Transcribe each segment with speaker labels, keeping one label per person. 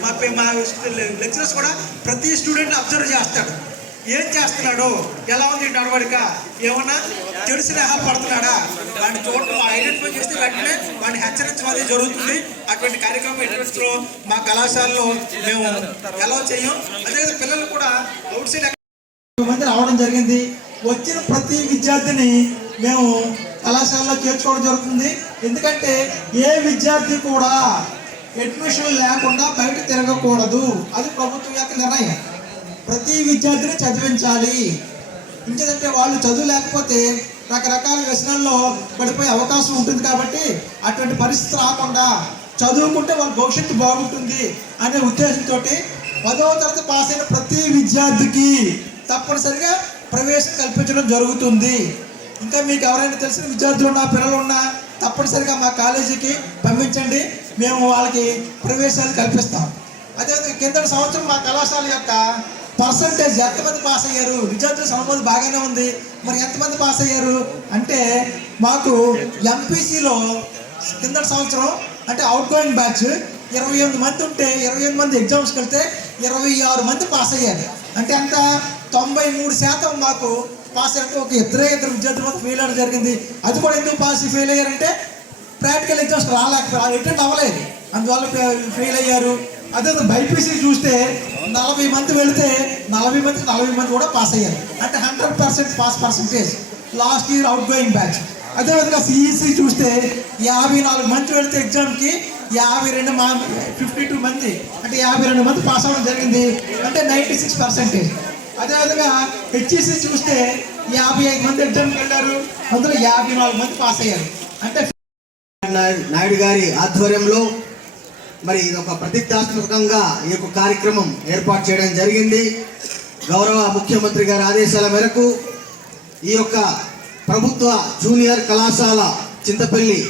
Speaker 1: మా లెక్చరర్స్ కూడా ప్రతి స్టూడెంట్ అబ్జర్వ్ చేస్తాడు. ఏం చేస్తున్నాడు? ఎలా ఉంది నడవడిక? ఏమన్నా చెడు స్నేహాలు పడుతున్నాడా? వాడిని చూడటం ఐడెంటిఫై చేస్తే వెంటనే వాడిని హెచ్చరించడం జరుగుతుంది. అటువంటి కార్యక్రమం ఇంట్రెస్ట్లో మా కళాశాలలో మేము ఎలా చేయం? అదేవిధంగా పిల్లలు కూడా అవుట్ సైడ్ మంది రావడం జరిగింది. వచ్చిన ప్రతి విద్యార్థిని మేము కళాశాలలో చేర్చుకోవడం జరుగుతుంది. ఎందుకంటే ఏ విద్యార్థి కూడా అడ్మిషన్ లేకుండా బయట తిరగకూడదు. అది ప్రభుత్వం యొక్క నిర్ణయం. ప్రతి విద్యార్థిని చదివించాలి. ఇంకేదంటే వాళ్ళు చదువు లేకపోతే రకరకాల వ్యసనాల్లో పడిపోయే అవకాశం ఉంటుంది కాబట్టి అటువంటి పరిస్థితి రాకుండా చదువుకుంటే వాళ్ళ భవిష్యత్తు బాగుంటుంది అనే ఉద్దేశంతో పదవ తరగతి పాస్ అయిన ప్రతి విద్యార్థికి తప్పనిసరిగా ప్రవేశం కల్పించడం జరుగుతుంది. ఇంకా మీకు ఎవరైనా తెలిసిన విద్యార్థులు ఉన్నా పిల్లలు ఉన్నా తప్పనిసరిగా మా కాలేజీకి పంపించండి. మేము వాళ్ళకి ప్రవేశాలు కల్పిస్తాం. అదేవిధంగా కింద సంవత్సరం మా కళాశాల యొక్క పర్సంటేజ్ ఎంతమంది పాస్ అయ్యారు? విద్యార్థుల సమోదు బాగానే ఉంది. మరి ఎంతమంది పాస్ అయ్యారు? అంటే మాకు ఎంపీసీలో కింద సంవత్సరం అంటే అవుట్ గోయింగ్ బ్యాచ్ ఇరవై ఎనిమిది మంది ఉంటే ఇరవై ఎనిమిది మంది ఎగ్జామ్స్కి వెళ్తే ఇరవై ఆరు మంది పాస్ అయ్యారు. అంటే అంత తొంభై మూడు శాతం మాకు పాస్ అంటే ఒక ఇద్దరే ఇద్దరు విద్యార్థుల మాత్రం ఫెయిల్ అవ్వడం జరిగింది. అది కూడా ఎందుకు పాస్ ఫెయిల్ అయ్యారంటే ప్రాక్టికల్ ఎగ్జామ్స్ రాలేక అటెండ్ అవ్వలేదు. అందువల్ల ఫెయిల్ అయ్యారు. అదే బైపీసీ చూస్తే నలభై మంది వెళితే నలభై మంది నలభై మంది కూడా పాస్ అయ్యారు. అంటే hundred percent pass percentage last year outgoing batch అదేవిధంగా సిఈసి చూస్తే యాభై నాలుగు మంది వెళితే ఎగ్జామ్కి యాభై రెండు మా ఫిఫ్టీ టూ మంది అంటే యాభై రెండు మంది పాస్ అవ్వడం జరిగింది. అంటే నైంటీ సిక్స్ పర్సెంటేజ్ అదేవిధంగా హెచ్ఈసి చూస్తే యాభై ఐదు మంది ఎగ్జామ్కి వెళ్ళారు. అందులో యాభై నాలుగు మంది పాస్ అయ్యారు. అంటే
Speaker 2: నాయుడు- నాయుడు గారి ఆధ్వర్యంలో మరి ఇది ఒక ప్రతిష్టాత్మకంగా ఈ యొక్క కార్యక్రమం ఏర్పాటు చేయడం జరిగింది. గౌరవ ముఖ్యమంత్రి గారి ఆదేశాల మేరకు ఈ యొక్క ప్రభుత్వ జూనియర్ కళాశాల చింతపల్లి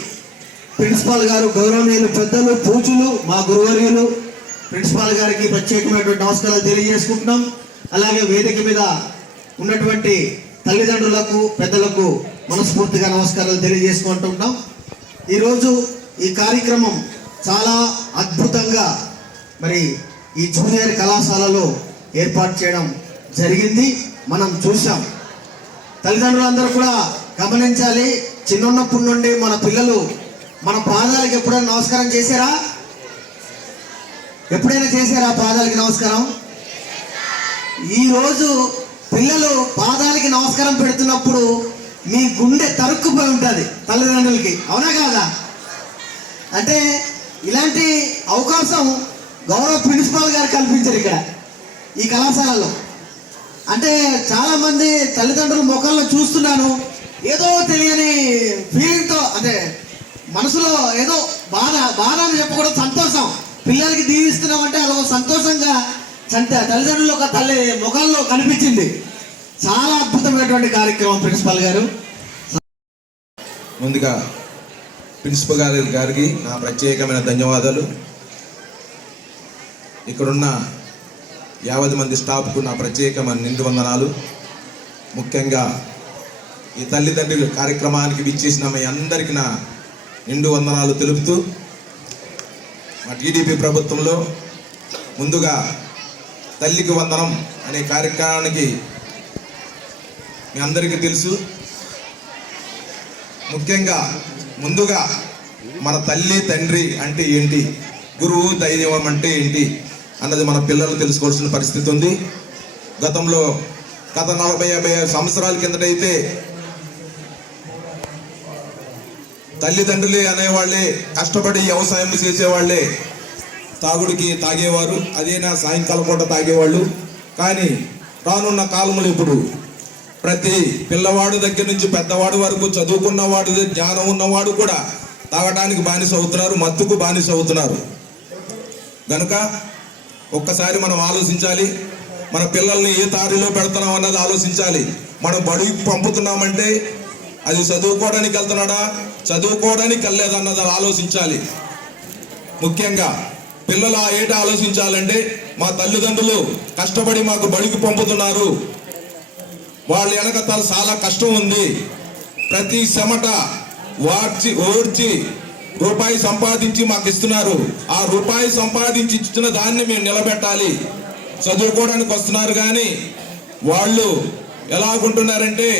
Speaker 2: ప్రిన్సిపాల్ గారు గౌరవనీయులు పెద్దలు పూజలు మా గురువర్యులు ప్రిన్సిపాల్ గారికి ప్రత్యేకమైనటువంటి నమస్కారాలు తెలియజేసుకుంటున్నాం. అలాగే వేదిక మీద ఉన్నటువంటి తల్లిదండ్రులకు పెద్దలకు మనస్ఫూర్తిగా నమస్కారాలు తెలియజేసుకుంటున్నాం ఈరోజు ఈ కార్యక్రమం చాలా అద్భుతంగా మరి ఈ జూనియర్ కళాశాలలో ఏర్పాటు చేయడం జరిగింది. మనం చూసాం తల్లిదండ్రులందరూ కూడా గమనించాలి. చిన్నప్పటి నుండి మన పిల్లలు మన పాదాలకు ఎప్పుడైనా నమస్కారం చేశారా? ఎప్పుడైనా చేశారా పాదాలకి నమస్కారం? ఈరోజు పిల్లలు పాదాలకి నమస్కారం పెడుతున్నప్పుడు మీ గుండె తరుక్కుపోయి ఉంటుంది తల్లిదండ్రులకి. అవునా కాదా? అంటే ఇలాంటి అవకాశం గౌరవ ప్రిన్సిపాల్ గారు కల్పించారు ఇక్కడ ఈ కళాశాలలో. అంటే చాలామంది తల్లిదండ్రుల ముఖంలో చూస్తున్నాను ఏదో తెలియని ఫీలింగ్తో అంటే మనసులో ఏదో బాధ బాధ అని చెప్పకూడదు సంతోషం. పిల్లలకి దీవిస్తున్నామంటే అలా సంతోషంగా సంత తల్లిదండ్రులు ఒక తల్లి ముఖంలో కనిపించింది. చాలా అద్భుతమైనటువంటి కార్యక్రమం ప్రిన్సిపల్ గారు.
Speaker 3: ముందుగా ప్రిన్సిపల్ గారి గారికి నా ప్రత్యేకమైన ధన్యవాదాలు. ఇక్కడున్న యావది మంది స్టాఫ్కు నా ప్రత్యేకమైన నిండు వందనాలు ముఖ్యంగా ఈ తల్లిదండ్రుల కార్యక్రమానికి విచ్చేసిన మీ అందరికీ నా నిండు వందనాలు తెలుపుతూ మా టీడీపీ ప్రభుత్వంలో ముందుగా తల్లికి వందనం అనే కార్యక్రమానికి మీ అందరికీ తెలుసు. ముఖ్యంగా ముందుగా మన తల్లి తండ్రి అంటే ఏంటి? గురువు దైవం అంటే ఏంటి? అన్నది మన పిల్లలు తెలుసుకోవాల్సిన పరిస్థితి ఉంది. గతంలో గత నలభై యాభై సంవత్సరాల కిందటైతే తల్లిదండ్రులే అనేవాళ్ళే కష్టపడి వ్యవసాయం చేసేవాళ్ళే తాగుడికి తాగేవారు అదేనా సాయంకాలం పూట తాగేవాళ్ళు. కానీ రానున్న కాలంలో ఇప్పుడు ప్రతి పిల్లవాడు దగ్గర నుంచి పెద్దవాడు వరకు చదువుకున్నవాడు జ్ఞానం ఉన్నవాడు కూడా తాగడానికి బానిస అవుతున్నారు మత్తుకు బానిస అవుతున్నారు. గనుక ఒక్కసారి మనం ఆలోచించాలి మన పిల్లల్ని ఏ దారిలో పెడుతున్నాం అన్నది ఆలోచించాలి. మనం బడికి పంపుతున్నామంటే అది చదువుకోవడానికి వెళ్తున్నాడా చదువుకోవడానికి వెళ్ళలేదన్నది ఆలోచించాలి. ముఖ్యంగా పిల్లలు ఆ ఏట ఆలోచించాలంటే మా తల్లిదండ్రులు కష్టపడి మాకు బడికి పంపుతున్నారు. వాళ్ళ వెనక తల చాలా కష్టం ఉంది. ప్రతి చెమట వాడ్చి ఓడ్చి రూపాయి సంపాదించి మాకు ఇస్తున్నారు. ఆ రూపాయి సంపాదించి ఇచ్చిన దాన్ని మేము నిలబెట్టాలి. చదువుకోవడానికి వస్తున్నారు కానీ వాళ్ళు ఎలాగుంటున్నారంటే